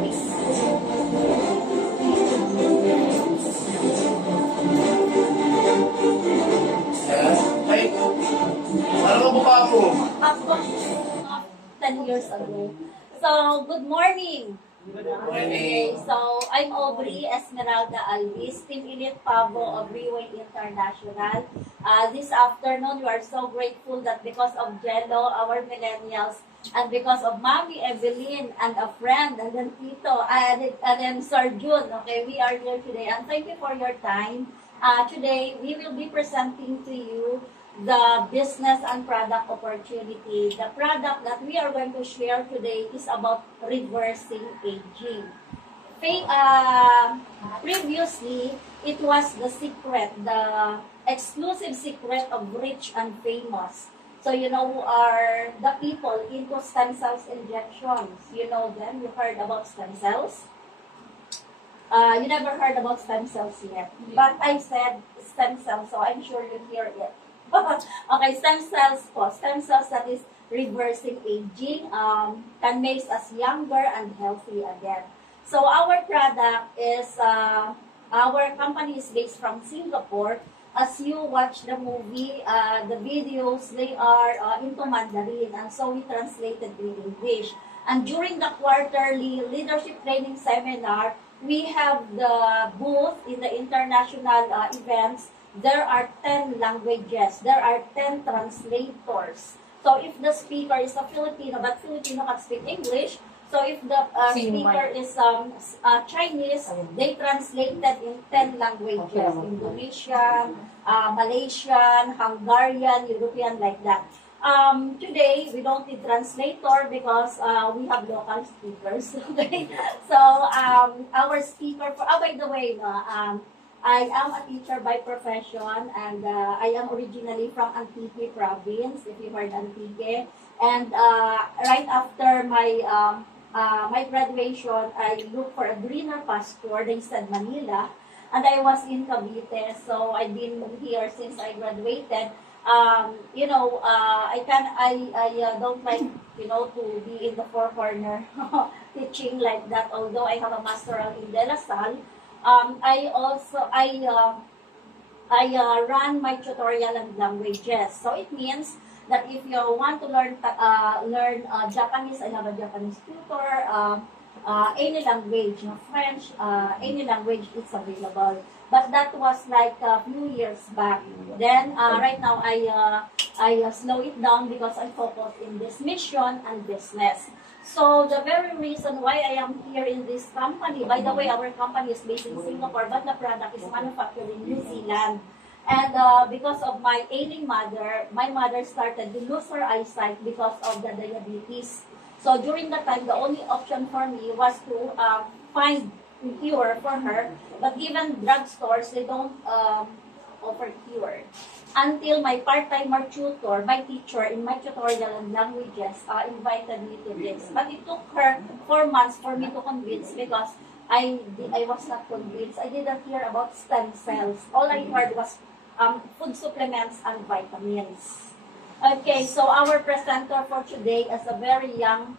Ay, ano ba ba ako? Ako, 10 years ago. So, good morning. Good morning. So, I'm Aubrey Esmeralda Alvis, Team Elite Pavo of Reway International. This afternoon, we are so grateful that because of Jello, our millennials, and because of Mommy Evelyn and a friend, and then Tito, and then Sir Jun, okay, we are here today. And thank you for your time. Today, we will be presenting to you the business and product opportunity. The product that we are going to share today is about reversing aging. Previously, it was the secret, the exclusive secret of rich and famous. So, you know, who are the people into stem cells injections. You know them? You heard about stem cells? You never heard about stem cells yet. But I said stem cells, so I'm sure you hear it. Okay, stem cells po. Stem cells that is reversing aging, can make us younger and healthy again. So our product is, our company is based from Singapore. As you watch the movie, the videos, they are into Mandarin, and so we translated in English. And during the quarterly leadership training seminar, we have the booth in the international events. There are 10 languages. There are 10 translators. So if the speaker is a Filipino, but Filipino can speak English, so if the speaker is Chinese, they translated in 10 languages. Indonesian, Malaysian, Hungarian, European, like that. Today, we don't need translator because we have local speakers. Okay? So our speaker, by the way, I am a teacher by profession, and I am originally from Antique province, if you heard Antique. And right after my my graduation, I looked for a greener pasture. They said Manila, and I was in Cavite, so I've been here since I graduated. You know, I don't like, you know, to be in the four corner teaching like that. Although I have a masteral in De La Salle. I run my tutorial and languages. So it means that if you want to learn Japanese, I have a Japanese tutor. Any language, French, any language is available. But that was like a few years back. Then right now I slow it down because I focus in this mission and business. So the very reason why I am here in this company, by the way, our company is based in Singapore, but the product is manufactured in New Zealand. And because of my ailing mother, my mother started to lose her eyesight because of the diabetes. So during that time, the only option for me was to find cure for her. But given drugstores, they don't offer cure. Until my part-timer tutor, my teacher in my tutorial and languages, invited me to this. But it took her 4 months for me to convince because I was not convinced. I didn't hear about stem cells. All I heard was food supplements and vitamins. Okay, so our presenter for today is a very young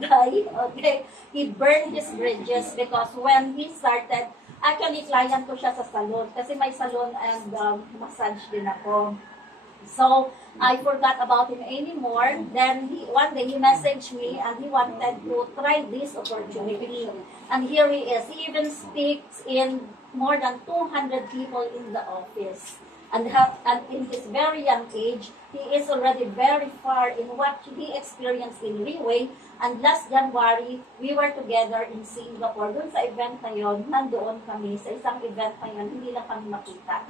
guy. Okay, he burned his bridges because when he started, actually, client ko siya sa salon. Kasi may salon and massage din ako. So, I forgot about him anymore. Then, one day, he messaged me and he wanted to try this opportunity. And here he is. He even speaks in more than 200 people in the office. And in his very young age, he is already very far in what he experienced in Reway. And last January, we were together in Singapore. Doon sa event na yun, nandoon kami sa isang event na yun, hindi lang kami makita.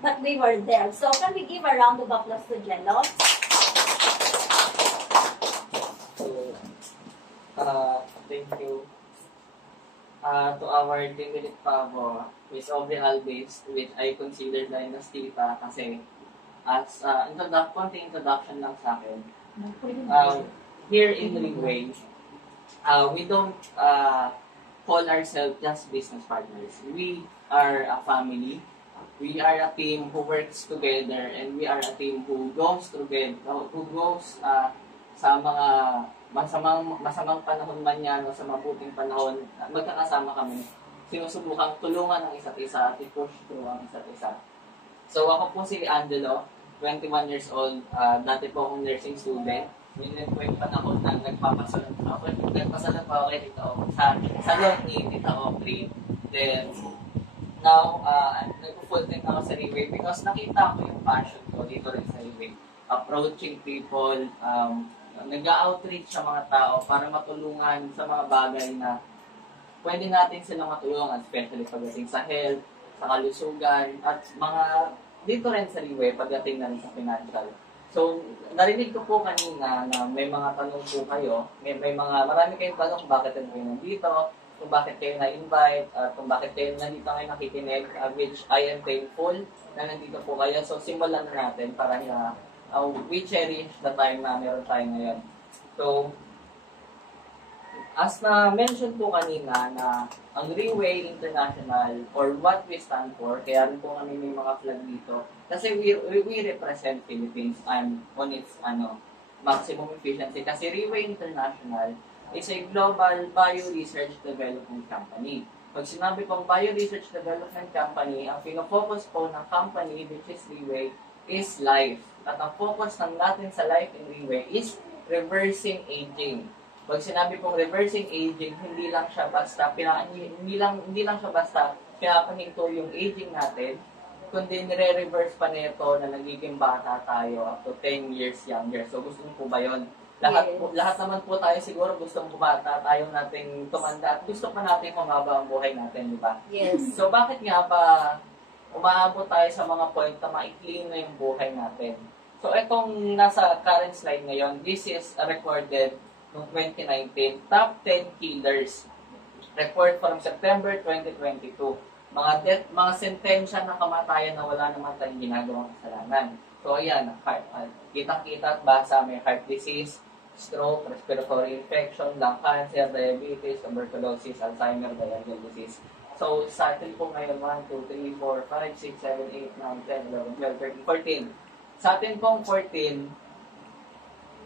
But we were there. So, can we give a round of applause to Jello? Thank you. To our Team Elite Pavo, Miss Aubrey Alvis, which I consider dynasty pa kasi as konting introduction lang sa akin. Here in Reway, we don't call ourselves just business partners. We are a family. We are a team who works together, and we are a team who goes together, who goes sa mga masamang panahon man yan o sa mabuting panahon, magkakasama kami. Sinusubukang tulungan ang isa't isa at i-push through ang isa't isa. So ako po si Angelo, 21 years old, dati po akong nursing student. Yun po yung panahon na nagpapasalan pa ako kay Tita Aubrey, sa salon ni Tita Aubrey. Then, now, nag-full time ako sa Riway because nakita ko yung passion ko dito rin sa Riway. Approaching people, nag-outreach sa mga tao para matulungan sa mga bagay na pwede natin silang matulungan, especially pagdating sa health, sa kalusugan, at mga dito rin sa Riway pagdating na rin sa financial. So, narinig ko po kanina na may mga tanong po kayo, marami kayong tanong kung bakit kayo nandito, kung bakit kayo na-invite, at kung bakit kayo nandito ngayon nakikinig, which I am thankful na nandito po kayo. So, simulan na natin para na we cherish the time na meron tayo ngayon. So, as na-mention po kanina na ang Riway International or what we stand for, kaya rin po kami may mga flag dito, kasi we represent Philippines on its maximum efficiency. Kasi Riway International is a global bio-research development company. Pag sinabi pong bio-research development company, ang pinofocus po ng company, which is Riway, is life. At ang focus natin sa life in Riway is reversing aging. Pag sinabi pong reversing aging, hindi lang siya basta pinapahinto yung aging natin, kundi nire-reverse pa nito na nagiging bata tayo up to 10 years younger. So gusto mo po ba yun? Lahat naman po tayo siguro gusto mo bata tayo nating tumanda at gusto pa natin humaba ang buhay natin, di ba? Yes. So bakit nga ba umaabot tayo sa mga point na maikli na yung buhay natin? So itong nasa current slide ngayon, this is recorded noong 2019, top 10 killers. Report from September 2022. Mga sentensya na kamatayan na wala naman tayong ginagawang kasalanan. So ayan, kita-kita at basa, may heart disease, stroke, respiratory infection, lung cancer, diabetes, tuberculosis, Alzheimer, diabetes disease. So sa atin po ngayon, 1, 2, 3, 4, 5, 6, 7, 8, 9, 10, 11, 12, 13, 14. Sa atin pong 14,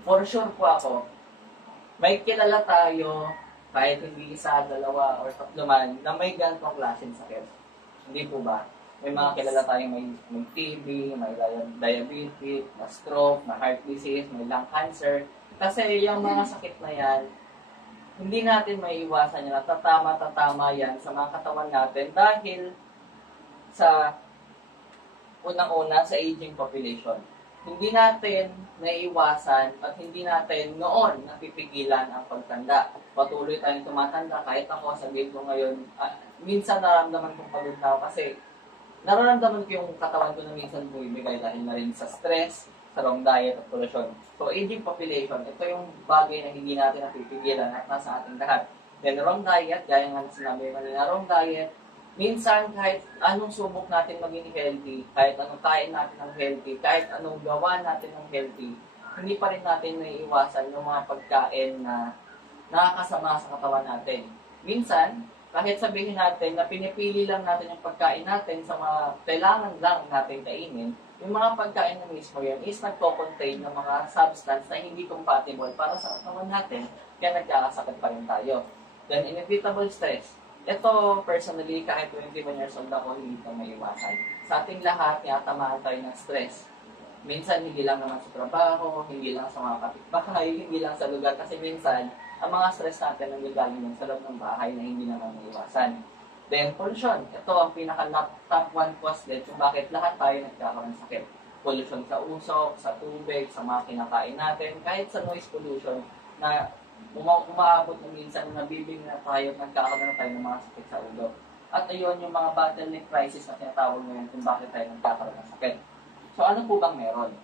for sure po ako, may kilala tayo, kahit hindi isa, dalawa, or tatlo man, na may ganitong klaseng sakit. Hindi po ba? May mga kilala tayong may TB, may diabetes, may stroke, may heart disease, may lung cancer. Kasi yung mga sakit na yan, hindi natin maiiwasan yan. Tatama yan sa mga katawan natin dahil sa unang-una sa aging population. Hindi natin naiiwasan at hindi natin noon napipigilan ang pagtanda. Patuloy tayong tumatanda. Kahit ako, sabihin ko ngayon, minsan nararamdaman kong pagod na ako kasi nararamdaman ko yung katawan ko na minsan bumibigay dahil na rin sa stress, sa wrong diet at pollution. So, aging population, ito yung bagay na hindi natin napipigilan at nasa ating lahat. Then, wrong diet, gaya nga na sinabi ko na wrong diet, minsan, kahit anong subok natin maging healthy, kahit anong kain natin ng healthy, kahit anong gawa natin ng healthy, hindi pa rin natin naiiwasan yung mga pagkain na nakakasama sa katawan natin. Minsan, kahit sabihin natin na pinipili lang natin yung pagkain natin sa mga kailangan lang natin kainin, yung mga pagkain na mismo yan is nagko-contain ng mga substance na hindi compatible para sa katawan natin, kaya nagkakasakit pa rin tayo. Then, inevitable stress. Ito, personally, kahit 21 years old ako, hindi ito maiwasan. Sa ating lahat, tamaan tayo ng stress. Minsan, hindi lang naman sa trabaho, hindi lang sa mga kapitbahay, hindi lang sa lugar. Kasi minsan, ang mga stress natin ang galing sa loob ng bahay na hindi naman maiwasan. Then, pollution. Ito ang pinaka-top 1 cause din kung bakit lahat tayo nagkakaroon ng sakit. Pollution sa usok, sa tubig, sa mga kinakain natin, kahit sa noise pollution na umaabot na minsan nabibing na tayo, nagkakaroon na tayo ng mga sakit sa ulo. At ayun yung mga bottleneck crisis na tinatawag ngayon kung bakit tayo nagkakaroon ng sakit. So ano po bang meron?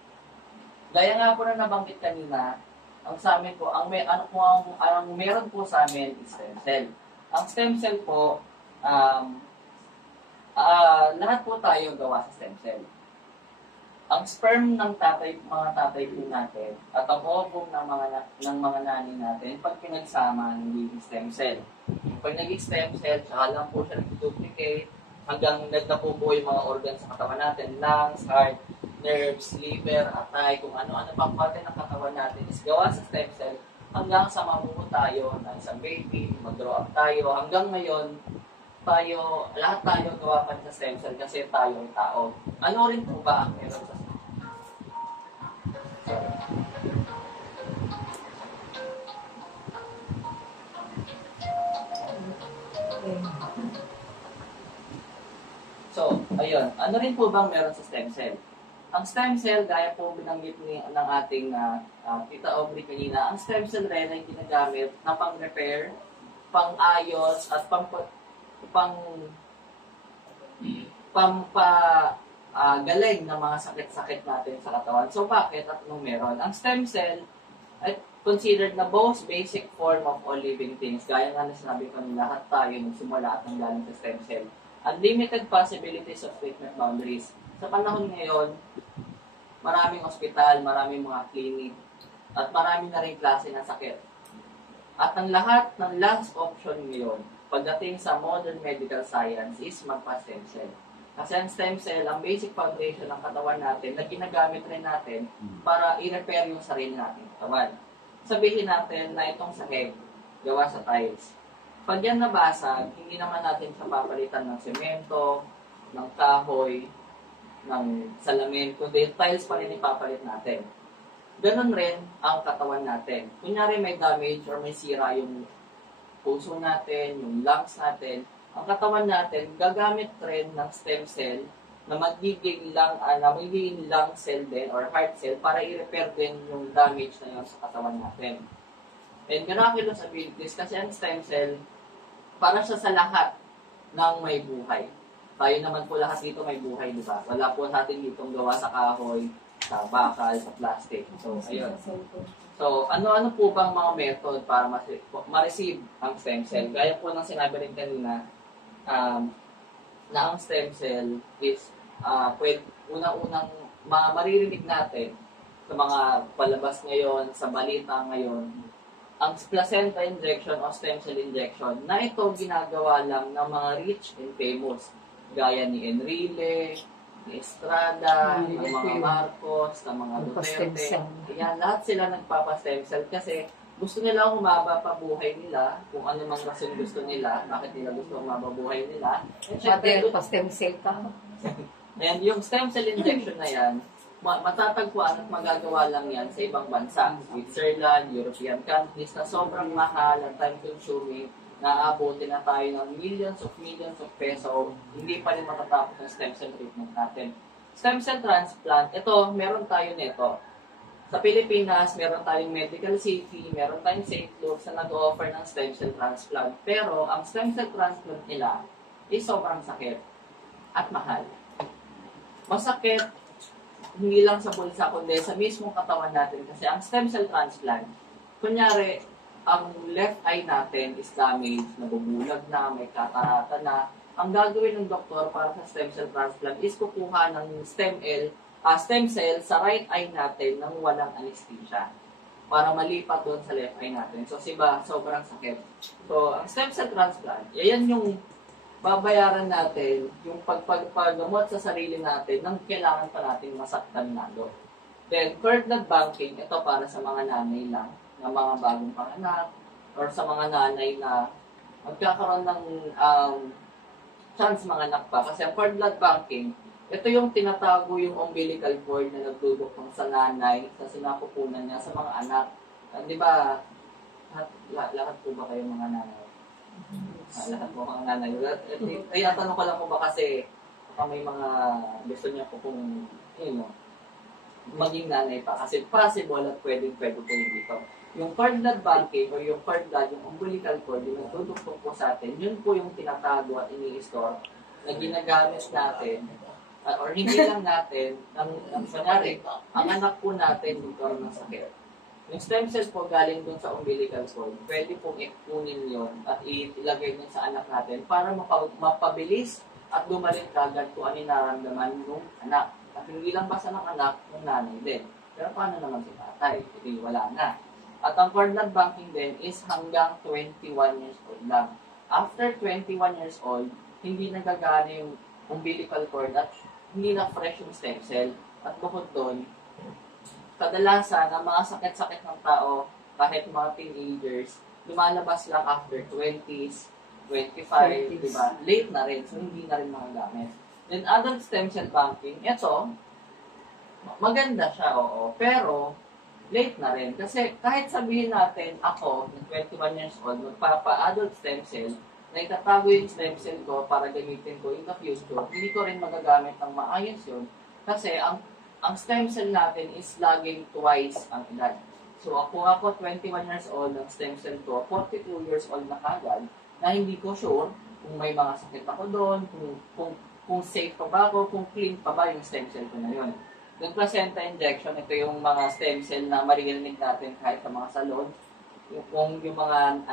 Gaya nga po na nabanggit kanina, ang sa amin po, ang meron po sa amin is stem cell. Ang stem cell po, lahat po tayo gawa sa stem cell. Ang sperm ng mga tatay po natin at ang ovum ng mga nani natin, pag pinagsama, nagiging stem cell. Pag naging stem cell, saka lang po siya nag-duplicate hanggang nagnapupo yung mga organs sa katawan natin, lungs, heart, nerves, liver, atay, kung ano-ano pang parte ng katawan natin is gawa sa stem cell. hanggang sa mamuo tayo na isang baby, mag-grow up tayo, hanggang ngayon, lahat tayo gawa pa sa stem cell kasi tayo ay tao. Ano rin po ba ang meron sa So, ayun. Ano rin po bang meron sa stem cell? Ang stem cell, gaya po binanggit ng ating Tita Aubrey kanina, ang stem cell rin ay ginagamit na pang-repair, pang-ayos, at galing ng mga sakit-sakit natin sa katawan. So, bakit at anong meron? Ang stem cell ay considered na most basic form of all living things. Gaya nga na sinabi ko nila, lahat tayo nagsimula at nanggaling sa stem cell. Unlimited possibilities of treatment boundaries. Sa panahon ngayon, maraming ospital, maraming mga clinic, at marami na rin klase ng sakit. At ang lahat ng last option ngayon, pagdating sa modern medical science, is magpa-stem cell. Kasi ang stem cell, ang basic foundation ng katawan natin, na ginagamit rin natin para i-repair yung sarili natin katawan. Sabihin natin na itong sahig, gawa sa tiles. Pag yan nabasag, hindi naman natin siya papalitan ng semento, ng kahoy, ng salamin, kundi tiles pa rin ipapalit natin. Ganon rin ang katawan natin. Kunyari may damage or may sira yung puso natin, yung lungs natin, ang katawan natin gagamit rin ng stem cell na magiging lung cell din or heart cell para i-repair din yung damage na yun sa katawan natin. And miraculous abilities kasi ang stem cell para siya sa lahat ng may buhay. Tayo naman po lahat dito may buhay, di ba? Wala po sa atin ditong gawa sa kahoy, sa bakal, sa plastic. So, ayun. So, ano-ano po bang mga method para ma-receive ang stem cell? Gaya po ng sinabi rin kanina, na ang stem cell is unang-unang maririnig natin sa mga palabas ngayon, sa balita ngayon, ang placenta injection o stem cell injection na ito ginagawa lang ng mga rich and famous gaya ni Enrile, ni Estrada, ng mga Marcos, ng mga Duterte. Yan, lahat sila nagpapa-stem cell kasi gusto nila humaba pa buhay nila, kung ano mang rason gusto nila, bakit nila gusto humaba buhay nila. And syempre, pa-stem cell ka. And yung stem cell injection na yan, matatagpuan at magagawa lang yan sa ibang bansa. Switzerland, European countries na sobrang mahal at time-consuming, naaabutin na tayo ng millions of peso, hindi pa rin matatapos ang stem cell treatment natin. Stem cell transplant, ito, meron tayo nito. Sa Pilipinas, meron tayong Medical City, meron tayong St. Luke's na nag-offer ng stem cell transplant. Pero, ang stem cell transplant nila is sobrang sakit at mahal. Masakit, hindi lang sa bulsa, kundi sa mismong katawan natin. Kasi ang stem cell transplant, kunyari, ang left eye natin is damaged, nabubulag na, may katarata na. Ang gagawin ng doktor para sa stem cell transplant is kukuha ng stem cell sa right eye natin nang walang anesthesia para malipat doon sa left eye natin. So, sobrang sakit. So, ang stem cell transplant, yan yung babayaran natin yung paggamot sa sarili natin nang kailangan pa natin masaktan lalo. Then, cord blood banking, ito para sa mga nanay lang, na mga bagong panganak, or sa mga nanay na magkakaroon ng chance manganak pa. Kasi ang cord blood banking, ito yung tinatago yung umbilical cord na nagdudukong sa nanay, sa sinapupunan niya sa mga anak. Di ba, lahat po ba kayo mga nanay? Lahat mo mga nanay. Kaya tanong ko lang po ba kasi may mga gusto niya po kung maging nanay pa. Kasi possible at pwede po dito. Yung cord blood banking o yung cord blood, yung umbilical cord, yung nagdudukong po sa atin, yun po yung tinatago at ini-store na ginagamit natin or hindi lang natin ang kunyari, ang anak po natin nagkaroon ng sakit. Yung stem cells po galing dun sa umbilical cord, pwede pong ikunin yun at ilagay dun sa anak natin para mapabilis at gumaling kagad kung ano yung nararamdaman ng anak. At hindi lang basta ng anak, ng nanay din. Pero paano naman si tatay? Hindi, wala na. At ang cord blood banking din is hanggang 21 years old lang. After 21 years old, hindi nagagana yung umbilical cord at hindi na fresh yung stem cell. At bukod doon, kadalasan ang mga sakit-sakit ng tao kahit mga teenagers, lumalabas lang after 20s, 25, di ba? Late na rin, so hindi na rin magagamit. Then adult stem cell banking, ito, maganda siya, oo. Pero, late na rin. Kasi kahit sabihin natin, ako, 21 years old, magpapa-adult stem cell, na itatago yung stem cell ko para gamitin ko in the future, hindi ko rin magagamit ng maayos yun. Kasi ang stem cell natin is laging twice ang edad. So ako 21 years old, ang stem cell ko, 42 years old na kagad, na hindi ko sure kung may mga sakit ako doon, kung safe pa ba ako, kung clean pa ba yung stem cell ko na yun. Yung placenta injection, ito yung mga stem cell na maririnig natin kahit sa mga salon. Kung yung mga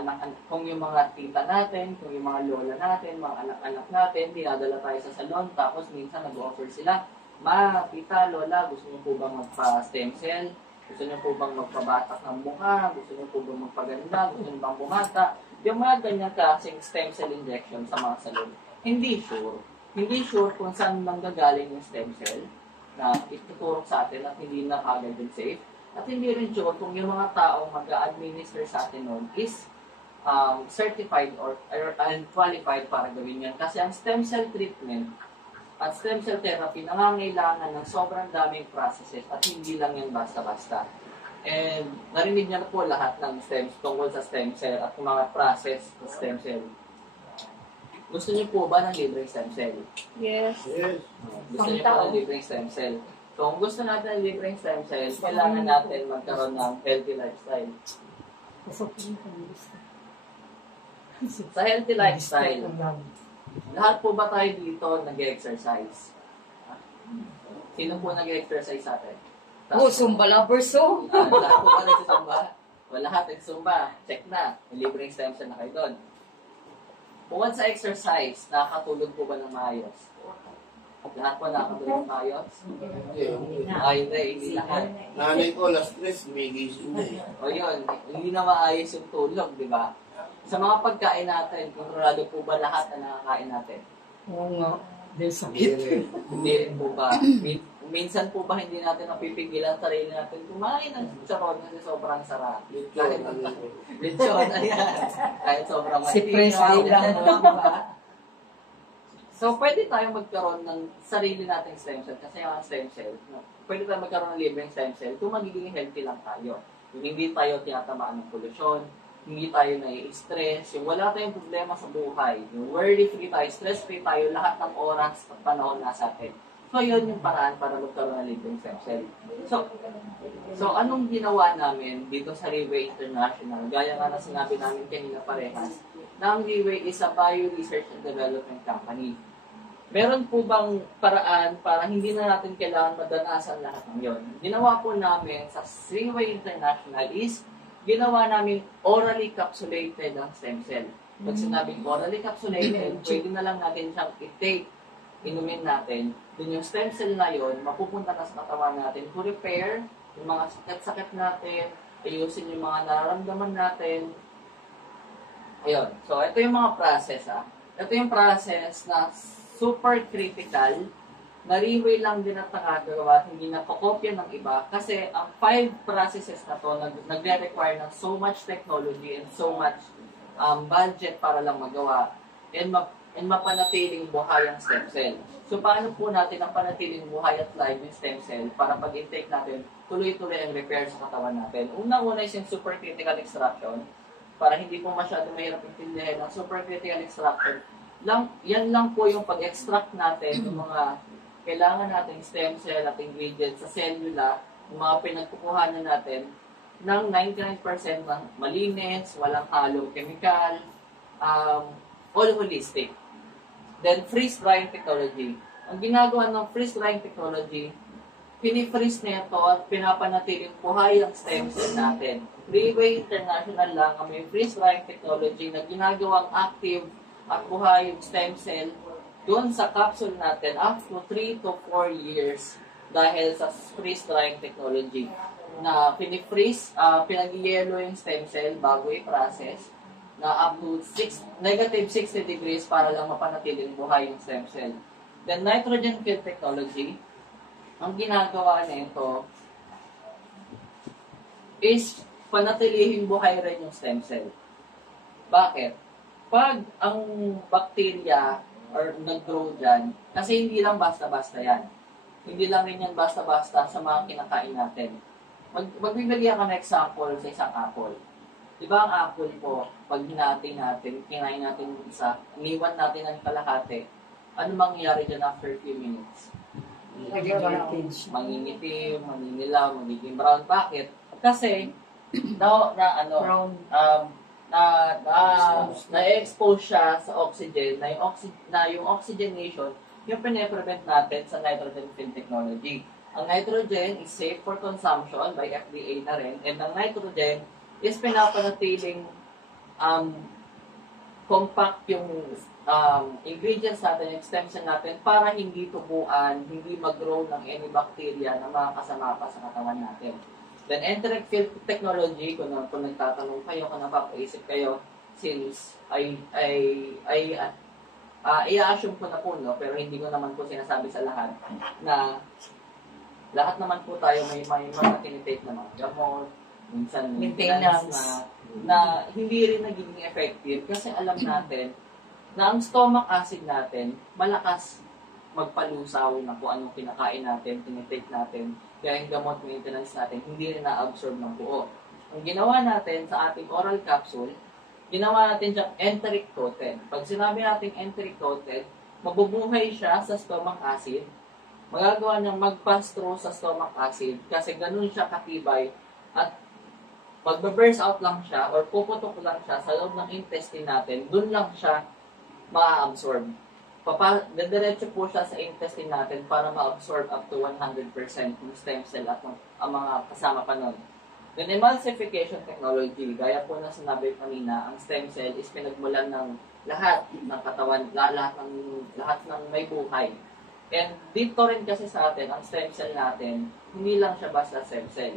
kung yung mga tita natin, kung yung mga lola natin, mga anak-anak natin, dinadala tayo sa salon, tapos minsan nag-offer sila, ma, tita, lola, gusto niyo po bang magpa-stem cell? Gusto niyo po bang magpabatak ng mukha? Gusto niyo po bang magpaganda? Gusto niyo bang bumata? Yung mga ganyan klaseng stem cell injection sa mga salon, hindi sure. Hindi sure kung saan lang gagaling yung stem cell na ituturok sa atin at hindi na agad din safe. At hindi rin sure kung yung mga taong mag-a-administer sa atin nun is certified or qualified para gawin yan. Kasi ang stem cell treatment at stem cell therapy nangangailangan ng sobrang daming processes at hindi lang yan basta-basta. And narinig niyo na po lahat ng tungkol sa stem cell at yung mga process ng stem cell. Gusto niyo po ba ng libreng stem cell? Yes. Yes. Gusto niyo po ng libreng stem cell? So, kung gusto natin ng libreng stem cell, kailangan natin magkaroon ng healthy lifestyle. Sa healthy lifestyle, lahat po ba tayo dito nag-exercise? Sino po nag-exercise sa atin? Zumba lovers, so. Lahat po ba nag-zumba? O lahat nag-zumba. Check na. May libreng stem cell na kayo doon. Bukod sa exercise, nakakatulog po ba ng maayos? Lahat po nakakatulog ng maayos? Ay, hindi lahat. Nanay ko, last stress, may gising na eh. O yun, hindi na maayos yung tulog, di ba? Sa mga pagkain natin, kontrolado po ba lahat na nakakain natin? Oo nga. Dahil sakit. Hindi rin po ba? Minsan po ba hindi natin napipigilan sarili natin kumain ng chicharon kasi sobrang sarap? Lechon, Lechon, ayan. Kahit sobrang Si Pres mainit, lang. diba? So, pwede tayong magkaroon ng sarili nating stem cell kasi yung stem cell, pwede tayong magkaroon ng libreng stem cell kung magiging healthy lang tayo. Yung hindi tayo tinatamaan ng polusyon, hindi tayo nai-stress, yung wala tayong problema sa buhay, yung worry-free tayo, stress-free tayo, lahat ng oras at panahon nasa atin. So, yun yung paraan para magkaroon ng libreng stem cell. So, anong ginawa namin dito sa Riway International? Gaya nga na sinabi namin kanina parehas, na ang Riway is a bio-research and development company. Meron po bang paraan para hindi na natin kailangan madanasan lahat ng yun? Ginawa po namin sa Riway International is, ginawa namin orally capsulated ang stem cell. Pag sinabing orally capsulated, pwede na lang natin siyang i-take, inumin natin. Dun yung stem cell na yun, mapupunta na sa katawan natin to repair yung mga sakit-sakit natin, ayusin yung mga nararamdaman natin. Ayun. So, ito yung mga process, Ito yung process na super critical, na Riway lang din ang tagagawa at hindi napakopya ng iba kasi ang 5 processes na to nagre-require ng so much technology and so much budget para lang magawa and mapanatiling buhay ang stem cell. So, paano po natin ang panatiling buhay at live yung stem cell para pag-intake natin, tuloy-tuloy ang repair sa katawan natin? Unang-una is yung supercritical extraction para hindi po masyado mahirap intindihin ang supercritical extraction. Yan lang po yung pag-extract natin ng mga kailangan nating stem cell at ingredients sa cellula, yung mga pinagkukuhanan natin ng 99% ng malinis, walang halong chemical, all holistic. Then, freeze-drying technology. Ang ginagawa ng freeze-drying technology, pinifreeze na ito at pinapanatiling buhay ang stem cell natin. Riway International lang ang may freeze-drying technology na ginagawang active at buhay yung stem cell doon sa capsule natin up to 3 to 4 years dahil sa freeze-drying technology na pinifreeze, pinag-yellow yung stem cell bago i-process na up to negative 60 degrees para lang mapanatiling buhay yung stem cell. Then nitrogen field technology, ang ginagawa nito is panatilihin buhay rin yung stem cell. Bakit? Pag ang bacteria or nag-grow dyan, kasi hindi lang basta-basta yan. Hindi lang rin yan basta-basta sa mga kinakain natin. Magbibigay ka ng example sa isang apple. Di ba ang apple po, pag hinati natin, kinain natin yung isa, iniwan natin ang kalahati, ano mangyayari dyan after few minutes? Mangingitim, maninilaw, magiging brown. Bakit? Kasi, na-expose siya sa oxygen, na yung oxygenation, yung pine-prevent natin sa nitrogen film technology. Ang nitrogen is safe for consumption by FDA na rin, and ang nitrogen is pinapanatiling compact yung ingredients natin, yung stem cell natin, para hindi tubuan, hindi mag-grow ng any bacteria na makakasama pa sa katawan natin. Then, enteric film technology, kung nagtatanong kayo, kung napapaisip kayo, since i-assume ko na po, no, pero hindi ko naman po sinasabi sa lahat, na lahat naman po tayo may mga tinitake na mga gamot, minsan maintenance na hindi rin nagiging effective kasi alam natin na ang stomach acid natin malakas magpalusaw na kung anong kinakain natin, tinitake natin, kaya yung gamot maintenance natin hindi rin na-absorb ng buo. Ang ginawa natin sa ating oral capsule, ginawa natin siyang enteric coated. Pag sinabi natin enteric coated, mabubuhay siya sa stomach acid, magagawa niyang mag-pass through sa stomach acid kasi ganun siya katibay at magbe-burst out lang siya or puputok lang siya sa loob ng intestine natin, dun lang siya ma-absorb. Diretso po siya sa intestine natin para ma-absorb up to 100% ng stem cell at ang mga kasama pa nun. Then emulsification technology, gaya po na sinabi kanina, ang stem cell is pinagmulan ng lahat ng katawan, lahat ng may buhay. And dito rin kasi sa atin, ang stem cell natin, hindi lang siya basta stem cell.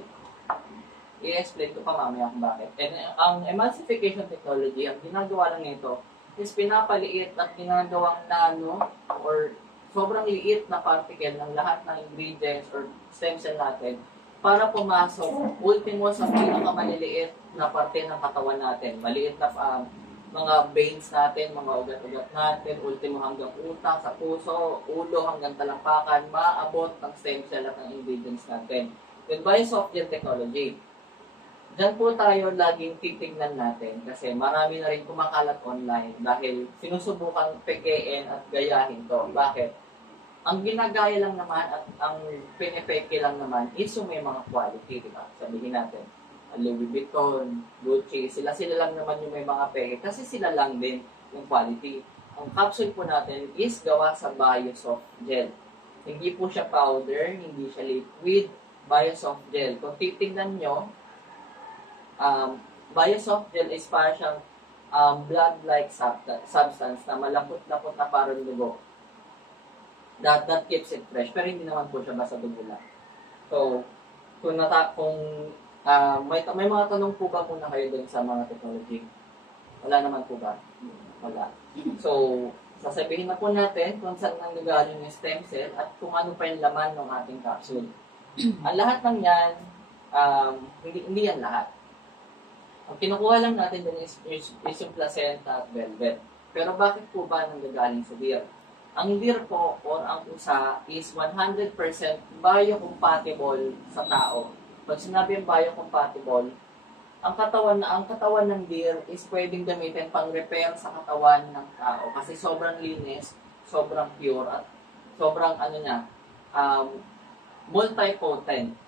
I-explain ko pa mamaya kung bakit. And ang emulsification technology, ang ginagawa lang nito, is pinapaliit at ginagawang nano or sobrang liit na particle ng lahat ng ingredients or stem cell natin para pumasok ultimo sa pinakamaliliit na parte ng katawan natin. Maliit na mga veins natin, mga ugat-ugat natin, ultimo hanggang utak, sa puso, ulo hanggang talampakan, maabot ng stem cell at ng ingredients natin. With Biosoft Gel Technology, dyan po tayo laging titignan natin kasi marami na rin kumakalat online dahil sinusubukan pekein at gayahin to. Bakit? Ang ginagaya lang naman at ang pinipeke lang naman is yung may mga quality, di ba? Sabihin natin, Louis Vuitton, Gucci, sila lang naman yung may mga peke kasi sila lang din yung quality. Ang capsule po natin is gawa sa Biosoft Gel. Hindi po siya powder, hindi siya liquid, Biosoft Gel. Kung titignan nyo, Biosoft Gel is para siyang blood-like substance na malapot-lapot na parang dugo. That keeps it fresh. Pero hindi naman po siya basta dugo lang. So, kung may mga tanong po ba muna kayo dun sa mga technology? Wala naman po ba? Wala. So, sasabihin na po natin kung saan nanggagaling yung stem cell at kung ano pa yung laman ng ating capsule. Ang lahat ng yan, hindi yan lahat. Ang kinukuha lang natin dun is yung placenta at velvet. Pero bakit po ba nanggagaling sa deer? Ang deer po, or ang pusa, is 100% biocompatible sa tao. Pag sinabi yung biocompatible, ang katawan ng deer is pwedeng gamitin pang repair sa katawan ng tao. Kasi sobrang linis, sobrang pure, at sobrang multi-potent.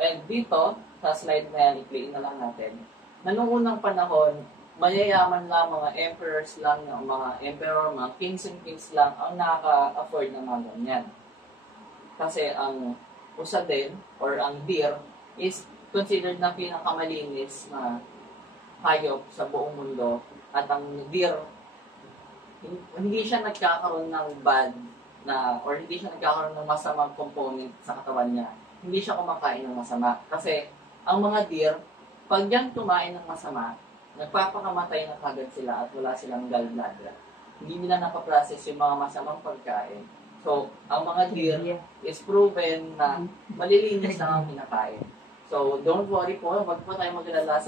And dito, sa slide na yan, i-play na lang natin, na noong unang panahon, mayayaman lang, mga emperors lang, mga emperor, mga kings and queens lang ang nakaka-afford ng mga ganyan. Kasi ang pusa din, or ang deer, is considered na pinakamalinis na hayop sa buong mundo. At ang deer, hindi siya nagkakaroon ng bad na, or hindi siya nagkakaroon ng masamang component sa katawan niya. Hindi siya kumakain ng masama. Kasi ang mga deer, pag yan kumain ng masama, nagpapakamatay na kagad sila at wala silang gallbladder. Hindi nila napaprocess yung mga masamang pagkain. So, ang mga deer is proven na malilinis lang ang kinakain. So, don't worry po, wag po tayo mag-alala.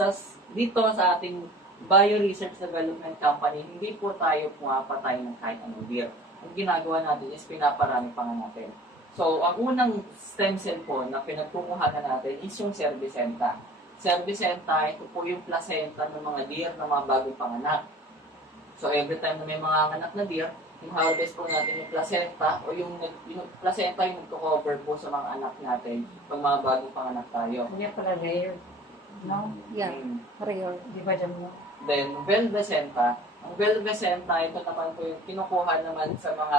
Dito sa ating Bio Research Development Company, hindi po tayo pumapatay ng kahit anong deer. Ang ginagawa natin is pinaparami pa nga natin. So, ang unang stem cell po na pinagkukuhanan natin is yung cervicenta. Cervicenta, ito po yung placenta ng mga deer na mga bagong panganak. So, every time na may mga anak na deer, i-harvest po natin yung placenta o yung placenta yung nagko-cover po sa mga anak natin pag mga bagong panganak tayo. Hindi pala rare. No? Yeah, rare. Di ba dyan mo? Then, Velvecenta. Ang Velvecenta, ito naman po yung kinukuha naman sa mga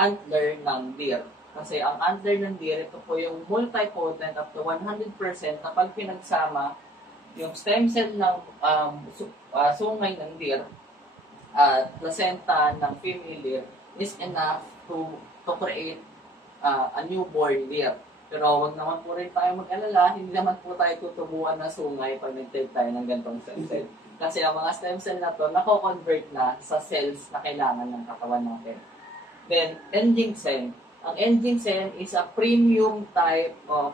antler ng deer. Kasi ang antler ng deer, ito po yung multipotent up to 100% na pag pinagsama yung stem cell ng sungay ng deer at placenta ng female deer is enough to create a newborn deer. Pero wag naman po rin tayo mag-alala, hindi naman po tayo tutubuan ng sungay pag nag-take tayo ng ganitong stem cell. Kasi ang mga stem cell na to, nako-convert na sa cells na kailangan ng katawan natin. Then, N-ginseng. Ang N-ginseng is a premium type of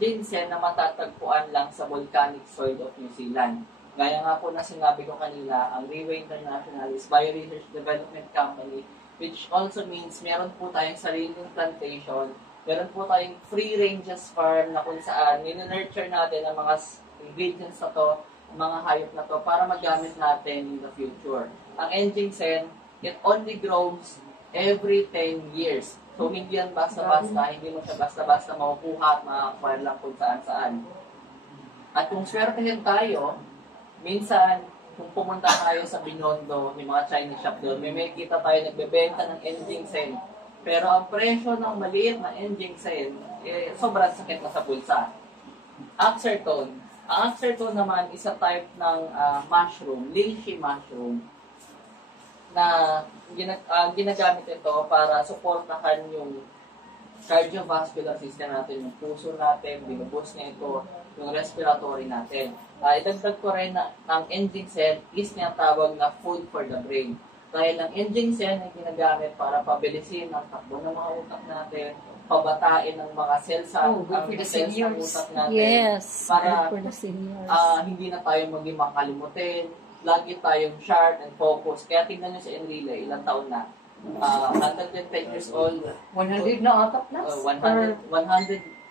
ginseng na matatagpuan lang sa volcanic soil of New Zealand. Gaya nga po na sinabi ko kanina, ang Riwa International is Bio Research Development Company, which also means meron po tayong sariling plantation, meron po tayong free ranges farm na kung saan nurture natin ang mga ingredients na to, ang mga hayop na to, para magamit natin in the future. Ang N-ginseng, it only grows every 10 years. So, hindi yan basta-basta, hindi mo siya basta-basta makukuha at makakuha lang kung saan-saan. At kung swertehin tayo, minsan, kung pumunta tayo sa Binondo, may mga Chinese shop doon, may kita tayo nagbebenta ng N-ginseng. Pero ang presyo ng maliit na N-ginseng, sobrang sakit na sa bulsa. Axertone. Ang axertone naman is a type ng mushroom, lychee mushroom, na ginagamit ito para suportahan yung cardiovascular system natin, yung puso natin, binuboost na ito, yung respiratory natin. Idagdag ko rin na ang N-ginseng is tinatawag na food for the brain. Dahil ang N-ginseng ay ginagamit para pabilisin ang takbo ng mga utak natin, pabatain ng mga cells ng utak natin. Yes, para for the seniors. Hindi na tayo maging makalimutin, lagi tayong sharp and focused. Kaya tingnan nyo si Enrile, ilang taon na. 110 years old. 100 na ata plus? 100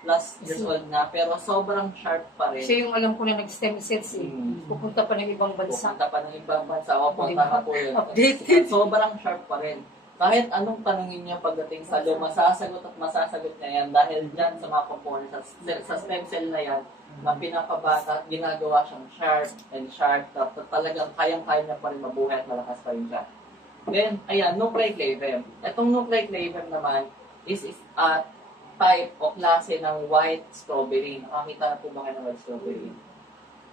plus years old na, pero sobrang sharp pa rin. Siya yung alam ko na nag-stem cells eh. Pupunta pa ng ibang bansa. Pupunta pa ng ibang bansa. O, punta na po yun. Updated. Sobrang sharp pa rin. Kahit anong tanungin niya pagdating sa law, masasagot at masasagot niya yan dahil dyan sa mga components, sa stem cell na yan, na pinapabata, ginagawa siyang sharp and sharp, talagang kayang-kaya niya pa rin mabuhay at malakas pa rin siya. Then, ayan, nucleoclavem. Itong nucleoclavem naman is a type o klase ng white strawberry. Nakakita na po ba kayo ng white strawberry?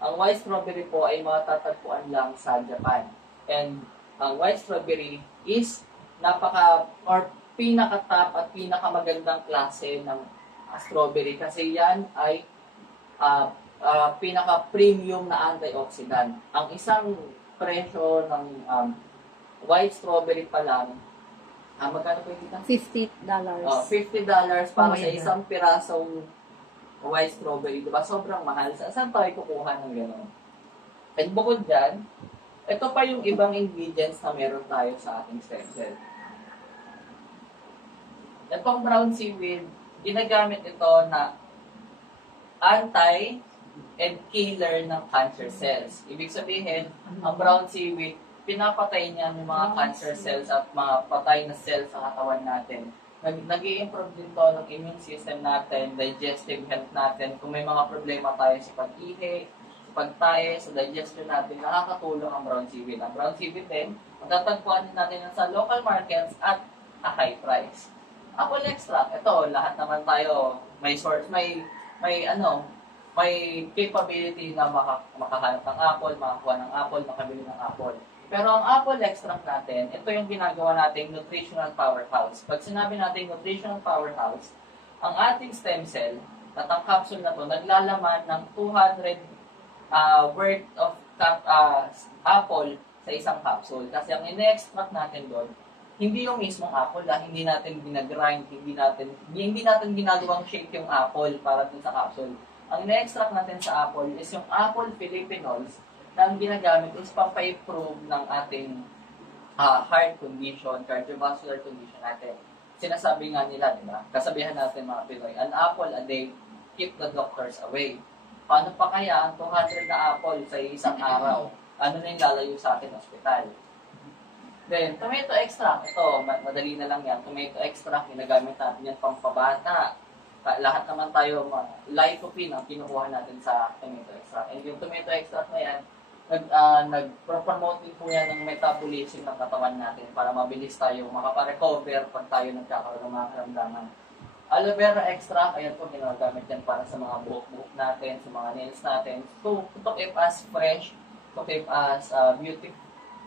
Ang white strawberry po ay matatagpuan lang sa Japan. And ang white strawberry is pinaka-top at pinakamagandang klase ng strawberry kasi yan ay pinaka-premium na antioxidant. Ang isang presyo ng white strawberry pa lang, magkano po yung kita? $50. $50 para sa isang pirasong white strawberry. Diba? Sobrang mahal. Saan tayo kukuha ng gano'n? And bukod dyan, ito pa yung ibang ingredients na meron tayo sa ating stem cell. Itong brown seaweed, ginagamit ito na anti and killer ng cancer cells. Ibig sabihin, ang brown seaweed, pinapatay niya yung mga cancer cells at mga patay na cells sa katawan natin. Nag-i-improve din to ng immune system natin, digestive health natin. Kung may mga problema tayo sa pag-ihi, sa pagtaye, sa digestion natin, nakakatulong ang brown seaweed. Ang brown seaweed din, matatagpuan din natin sa local markets at a high price. Apple extract, ito, lahat naman tayo may source, may capability na makahanap ng apple, makakuha ng apple, makabili ng apple. Pero ang apple extract natin, ito yung ginagawa nating nutritional powerhouse. Pag sinabi natin nutritional powerhouse, ang ating stem cell, at ang capsule na to, naglalaman ng 200 worth of apple sa isang capsule. Kasi ang ine-extract natin doon, hindi yung mismong apple, hindi natin ginagrind, hindi natin ginagawang shake yung apple para dun sa capsule. Ang na-extract natin sa apple is yung apple philippinols na ang ginagamit is pampa-improve ng ating heart condition, cardiovascular condition natin. Sinasabi nga nila, di ba? Kasabihan natin mga Pinoy, an apple a day, keep the doctors away. Paano pa kaya ang 200 na apple sa isang araw? Ano na yung lalayo sa atin hospital? Then, tomato extract. Ito, madali na lang yan. Tomato extract, ginagamit natin yan pampabata. Lahat naman tayo, lycopene ang kinukuha natin sa tomato extract. And yung tomato extract na yan, nag-promote din po yan ng metabolism ng katawan natin para mabilis tayo makaparecover pag tayo nagkakaroon ng mga karamdaman. Aloe vera extract, ayan po, ginagamit yan para sa mga buhok-buhok natin, sa mga nails natin, to keep us fresh, to keep us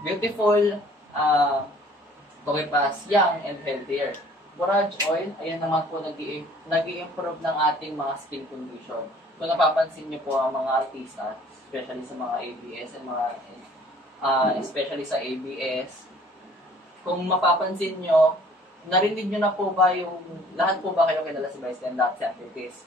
beautiful, to keep us young and healthier. Borage oil, ayan naman po nag-i-improve ng ating mga skin condition. Kung napapansin niyo po ang mga artista, especially sa mga ABS and especially sa ABS, kung mapapansin nyo, narinig nyo na po ba yung, lahat po ba kayo kilala si Vice and Dr. Santitis?